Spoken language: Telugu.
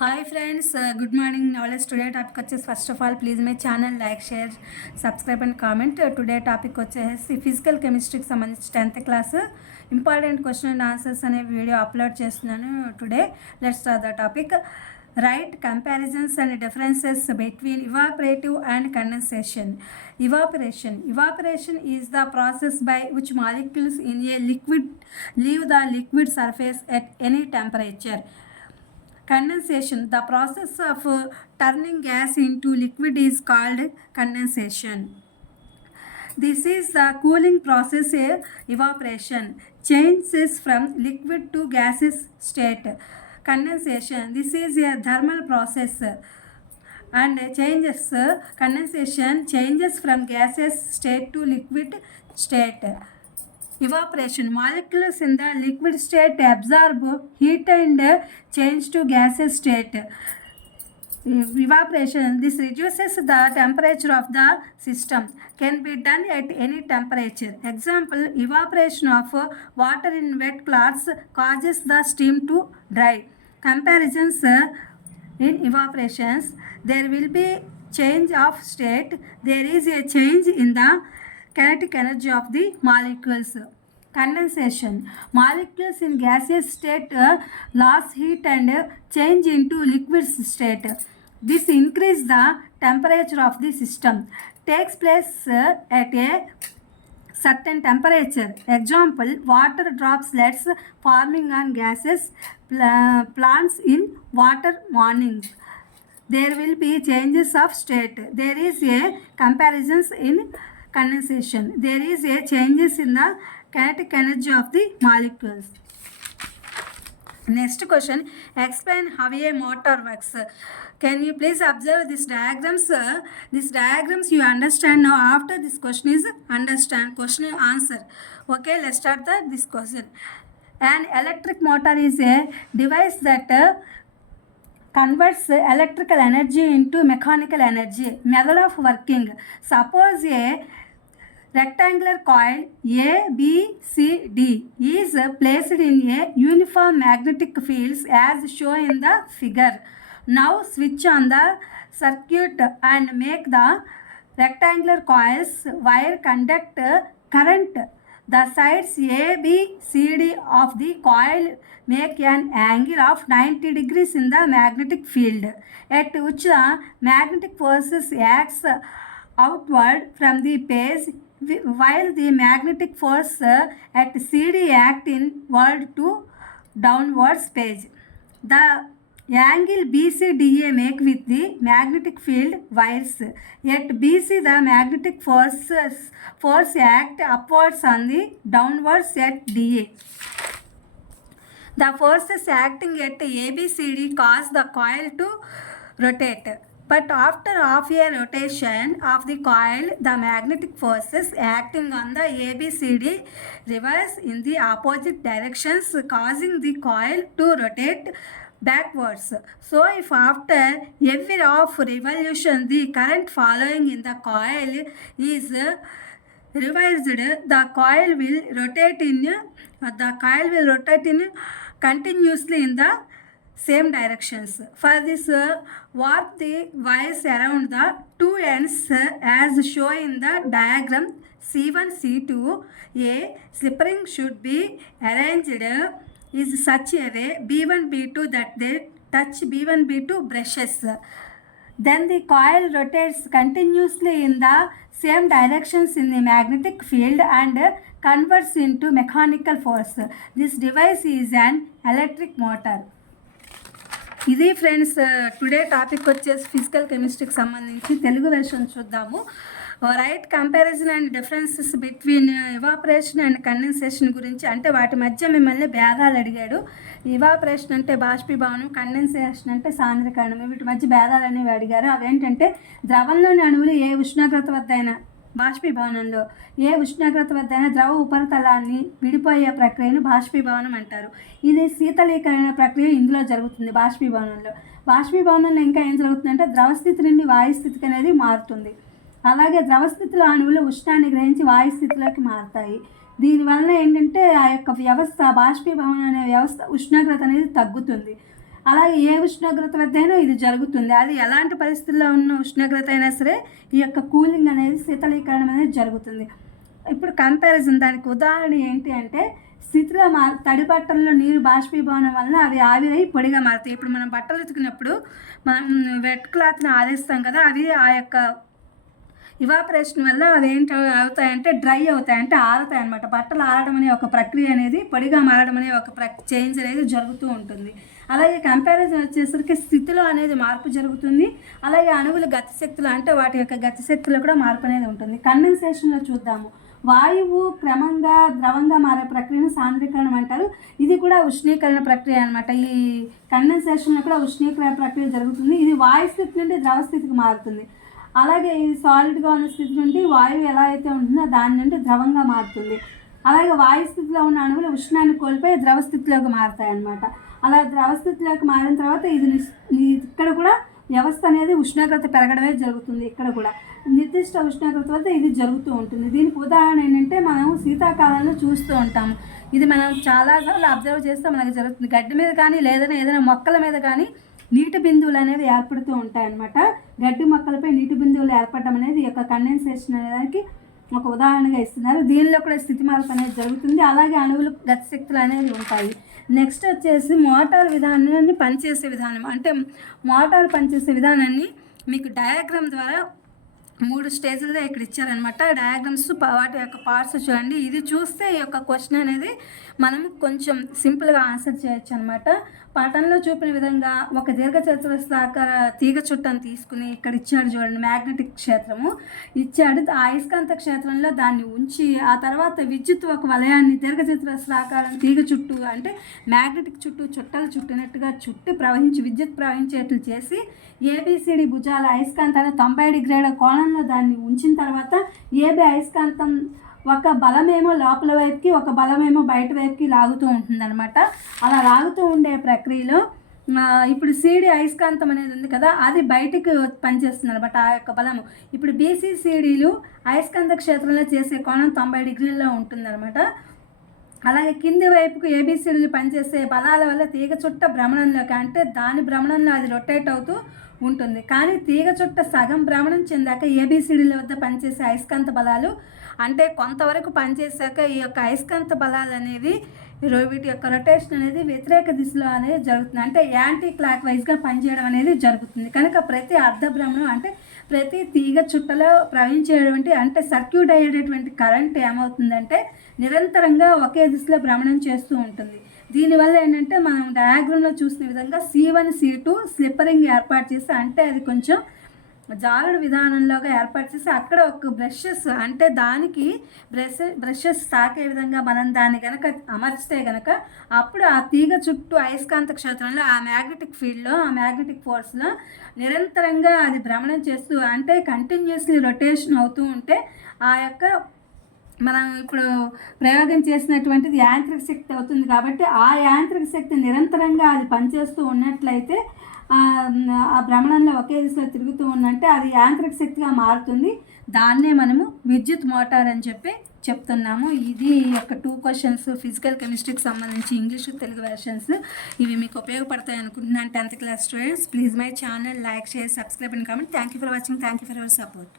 Hi friends, good morning. Knowledge today topic వచ్చేసి first of all please my channel like share subscribe and comment. Today topic వచ్చేసి ఫిజికల్ కెమిస్ట్రీకి సంబంధించి 10th class important question and answers అనే వీడియో అప్లోడ్ చేస్తున్నాను today. Let's start the topic. Right comparisons and differences between evaporative and condensation. Evaporation is the process by which molecules in a liquid leave the liquid surface at any temperature. Condensation, the process of turning gas into liquid, is called condensation. This is the cooling process. Evaporation changes from liquid to gaseous state. Condensation, this is a thermal process and condensation changes from gaseous state to liquid state. Evaporation, molecules in the liquid state absorb heat and change to gaseous state. Evaporation, this reduces the temperature of the system, can be done at any temperature. Example, evaporation of water in wet cloths causes the steam to dry. Comparisons, in evaporations there will be change of state. There is a change in the kinetic energy of the molecules. Condensation, molecules in gaseous state lose heat and change into liquid state. This increase the temperature of the system, takes place at a certain temperature. Example, water droplets forming on gases plants in water mornings. There will be changes of state. There is a comparisons in condensation. There is a changes in the kinetic energy of the molecules. Next question, explain how a motor works. Can you please observe these diagrams? These diagrams you understand now. After this question is understand question and answer. Okay, let's start this question. An electric motor is a device that converts electrical energy into mechanical energy. Method of working, suppose a rectangular coil A, B, C, D is placed in a uniform magnetic fields as shown in the figure. Now switch on the circuit and make the rectangular coils wire conduct current. The sides A, B, C, D of the coil make an angle of 90 degrees in the magnetic field, at which the magnetic forces acts outward from the base, while the magnetic force at CD act inward to downwards page. The angle BCDA make with the magnetic field wires. At BC the magnetic force act upwards on the downwards at DA. The forces acting at ABCD cause the coil to rotate. But after half a rotation of the coil, the magnetic forces acting on the ABCD reverse in the opposite directions, causing the coil to rotate backwards. So if after every half revolution the current following in the coil is reversed, the coil will rotate in continuously in the same directions. For this, warp the wires around the two ends as shown in the diagram. C1, C2. A slip-ring should be arranged is such a way B1, B2 that they touch B1, B2 brushes. Then the coil rotates continuously in the same directions in the magnetic field and converts into mechanical force. This device is an electric motor. ఇది ఫ్రెండ్స్ టుడే టాపిక్ వచ్చేసి ఫిజికల్ కెమిస్ట్రీకి సంబంధించి తెలుగు వెర్షన్ చూద్దాము. Right comparison and differences between evaporation and condensation గురించి, అంటే వాటి మధ్య మిమ్మల్ని భేదాలు అడిగాడు. ఇవాపరేషన్ అంటే బాష్పీభవనం, కండెన్సేషన్ అంటే సాంద్రీకరణం. వీటి మధ్య భేదాలు అనేవి అడిగారు. అవేంటంటే ద్రవంలోని అణువులు ఏ ఉష్ణోగ్రత వద్ద అయినా, బాష్పీభవనంలో ఏ ఉష్ణోగ్రత వద్ద అయినా ద్రవ ఉపరితలాన్ని విడిపోయే ప్రక్రియను బాష్పీభవనం అంటారు. ఇది శీతలీకరణ ప్రక్రియ ఇందులో జరుగుతుంది బాష్పీభవనంలో. బాష్పీభవనంలో ఇంకా ఏం జరుగుతుందంటే ద్రవస్థితి నుండి వాయుస్థితికి అనేది మారుతుంది. అలాగే ద్రవస్థితిలో అణువులు ఉష్ణాన్ని గ్రహించి వాయుస్థితిలోకి మారుతాయి. దీనివల్ల ఏంటంటే ఆ యొక్క వ్యవస్థ బాష్పీభవనం అనే వ్యవస్థ ఉష్ణోగ్రత అనేది తగ్గుతుంది. అలాగే ఏ ఉష్ణోగ్రత వద్ద అయినా ఇది జరుగుతుంది. అది ఎలాంటి పరిస్థితుల్లో ఉన్న ఉష్ణోగ్రత అయినా సరే ఈ యొక్క కూలింగ్ అనేది శీతలీకరణం అనేది జరుగుతుంది. ఇప్పుడు కంపారిజన్ దానికి ఉదాహరణ ఏంటి అంటే స్థితిలో తడి బట్టల్లో నీరు బాష్పీభవనం వలన అవి ఆవిరై పొడిగా మారుతాయి. ఇప్పుడు మనం బట్టలు ఉతికినప్పుడు మనం వెట్ క్లాత్ని ఆరేస్తాం కదా, అవి ఆ యొక్క ఇవాపరేషన్ వల్ల అవి ఏంటి అవుతాయంటే డ్రై అవుతాయి, అంటే ఆరుతాయి అనమాట. బట్టలు ఆరడం అనే ఒక ప్రక్రియ అనేది పొడిగా మారడం అనే ఒక చేంజ్ అనేది జరుగుతూ ఉంటుంది. అలాగే కంపారిజన్ వచ్చేసరికి స్థితిలో అనేది మార్పు జరుగుతుంది. అలాగే అణువుల గతిశక్తులు అంటే వాటి యొక్క గతిశక్తిలో కూడా మార్పు అనేది ఉంటుంది. కండెన్సేషన్లో చూద్దాము. వాయువు క్రమంగా ద్రవంగా మారే ప్రక్రియను సాంద్రీకరణం అంటారు. ఇది కూడా ఉష్ణీకరణ ప్రక్రియ అనమాట. ఈ కండెన్సేషన్లో కూడా ఉష్ణీకరణ ప్రక్రియ జరుగుతుంది. ఇది వాయు స్థితి నుండి ద్రవ స్థితికి మారుతుంది. అలాగే ఈ సాలిడ్గా ఉన్న స్థితి నుండి వాయువు ఎలా అయితే ఉంటుందో దాని నుండి ద్రవంగా మారుతుంది. అలాగే వాయు స్థితిలో ఉన్న అణువులు ఉష్ణాన్ని కోల్పోయి ద్రవ స్థితిలోకి మారుతాయి అన్నమాట. అలా ద్రవ స్థితిలోకి మారిన తర్వాత ఇది ఇక్కడ కూడా వ్యవస్థ అనేది ఉష్ణోగ్రత పెరగడమే జరుగుతుంది. ఇక్కడ కూడా నిర్దిష్ట ఉష్ణోగ్రత వద్ద ఇది జరుగుతూ ఉంటుంది. దీనికి ఉదాహరణ ఏంటంటే మనం శీతాకాలంలో చూస్తూ ఉంటాము. ఇది మనం చాలాసార్లు అబ్జర్వ్ చేస్తే మనకు జరుగుతుంది. గడ్డి మీద కానీ ఏదైనా మొక్కల మీద కానీ నీటి బిందువులు అనేవి ఏర్పడుతూ ఉంటాయన్నమాట. గడ్డి మొక్కలపై నీటి బిందువులు ఏర్పడడం అనేది ఈ యొక్క కండెన్సేషన్ అనేదానికి ఒక ఉదాహరణగా ఇస్తున్నారు. దీనిలో కూడా స్థితి మార్పు అనేది జరుగుతుంది. అలాగే అణువులు గతిశక్తులు అనేవి ఉంటాయి. నెక్స్ట్ వచ్చేసి మోటార్ విధానాన్ని పనిచేసే విధానం, అంటే మోటార్ పనిచేసే విధానాన్ని మీకు డయాగ్రామ్ ద్వారా 3 స్టేజ్ల్లో ఇక్కడ ఇచ్చారనమాట. డయాగ్రామ్స్ వాటి యొక్క పార్ట్స్ చూడండి. ఇది చూస్తే ఈ యొక్క క్వశ్చన్ అనేది మనం కొంచెం సింపుల్గా ఆన్సర్ చేయొచ్చు అనమాట. పటంలో చూపిన విధంగా ఒక దీర్ఘచతురస్రాకార తీగ చుట్టను తీసుకుని ఇక్కడ ఇచ్చాడు చూడండి, మ్యాగ్నెటిక్ క్షేత్రము ఇచ్చాడు. ఆ అయస్కాంత క్షేత్రంలో దాన్ని ఉంచి ఆ తర్వాత విద్యుత్ ఒక వలయాన్ని దీర్ఘచతురస్రాకారం తీగ చుట్టూ అంటే మ్యాగ్నెటిక్ చుట్టూ చుట్టలు చుట్టినట్టుగా చుట్టి విద్యుత్ ప్రవహించేట్లు చేసి ఏబిసిడి భుజాల అయస్కాంతాన్ని 90 డిగ్రీల కోణంలో దాన్ని ఉంచిన తర్వాత ఏబి అయస్కాంతం ఒక బలమేమో లోపల వైపుకి ఒక బలమేమో బయట వైపుకి లాగుతూ ఉంటుందన్నమాట. అలా లాగుతూ ఉండే ప్రక్రియలో ఇప్పుడు సిడి అయస్కాంతం అనేది ఉంది కదా, అది బయటికి పనిచేస్తుంది అనమాట ఆ యొక్క బలము. ఇప్పుడు బీసీసీడీలు అయస్కాంత క్షేత్రంలో చేసే కోణం 90 డిగ్రీల్లో ఉంటుందన్నమాట. అలాగే కింది వైపుకు ఏబిసిడీలు పనిచేసే బలాల వల్ల తీగ చుట్ట భ్రమణంలోకి అంటే దాని భ్రమణంలో అది రొటేట్ అవుతూ ఉంటుంది. కానీ తీగ చుట్ట సగం భ్రమణం చెందాక ఏబిసిడీల వద్ద పనిచేసే అయస్కాంత బలాలు అంటే కొంతవరకు పనిచేశాక ఈ యొక్క అయస్కాంత బలాలు అనేవి వీటి యొక్క రొటేషన్ అనేది వ్యతిరేక దిశలో అనేది జరుగుతుంది, అంటే యాంటీ క్లాక్ వైజ్గా పనిచేయడం అనేది జరుగుతుంది. కనుక ప్రతి అర్ధభ్రమణం అంటే ప్రతి తీగ చుట్టలో ప్రవహించేటువంటి అంటే సర్క్యూట్ అయ్యేటటువంటి కరెంట్ ఏమవుతుందంటే నిరంతరంగా ఒకే దిశలో భ్రమణం చేస్తూ ఉంటుంది. దీనివల్ల ఏంటంటే మనం డయాగ్రామ్లో చూసిన విధంగా C1 C2 స్లిప్పరింగ్ ఏర్పాటు చేసి అంటే అది కొంచెం జారుడు విధానంలోగా ఏర్పాటు చేసి అక్కడ ఒక బ్రషెస్ అంటే దానికి బ్రషెస్ తాకే విధంగా మనం దాన్ని కనుక అమర్చితే కనుక అప్పుడు ఆ తీగ చుట్టూ అయస్కాంత క్షేత్రంలో ఆ మ్యాగ్నెటిక్ ఫీల్డ్లో ఆ మ్యాగ్నెటిక్ ఫోర్స్లో నిరంతరంగా అది భ్రమణం చేస్తూ అంటే కంటిన్యూస్లీ రొటేషన్ అవుతూ ఉంటే ఆ యొక్క మనం ఇప్పుడు ప్రయోగం చేసినటువంటిది యాంత్రిక శక్తి అవుతుంది. కాబట్టి ఆ యాంత్రిక శక్తి నిరంతరంగా అది పనిచేస్తూ ఉన్నట్లయితే ఆ భ్రమణంలో ఒకే దిశలో తిరుగుతూ ఉందంటే అది యాంత్రిక శక్తిగా మారుతుంది. దాన్నే మనము విద్యుత్ మోటార్ అని చెప్తున్నాము. ఇది యొక్క 2 క్వశ్చన్స్ ఫిజికల్ కెమిస్ట్రీకి సంబంధించి ఇంగ్లీష్ తెలుగు వెర్షన్స్. ఇవి మీకు ఉపయోగపడతాయి అనుకుంటున్నాను. 10th class students, please my channel like share subscribe and comment. Thank you for watching. Thank you for your support.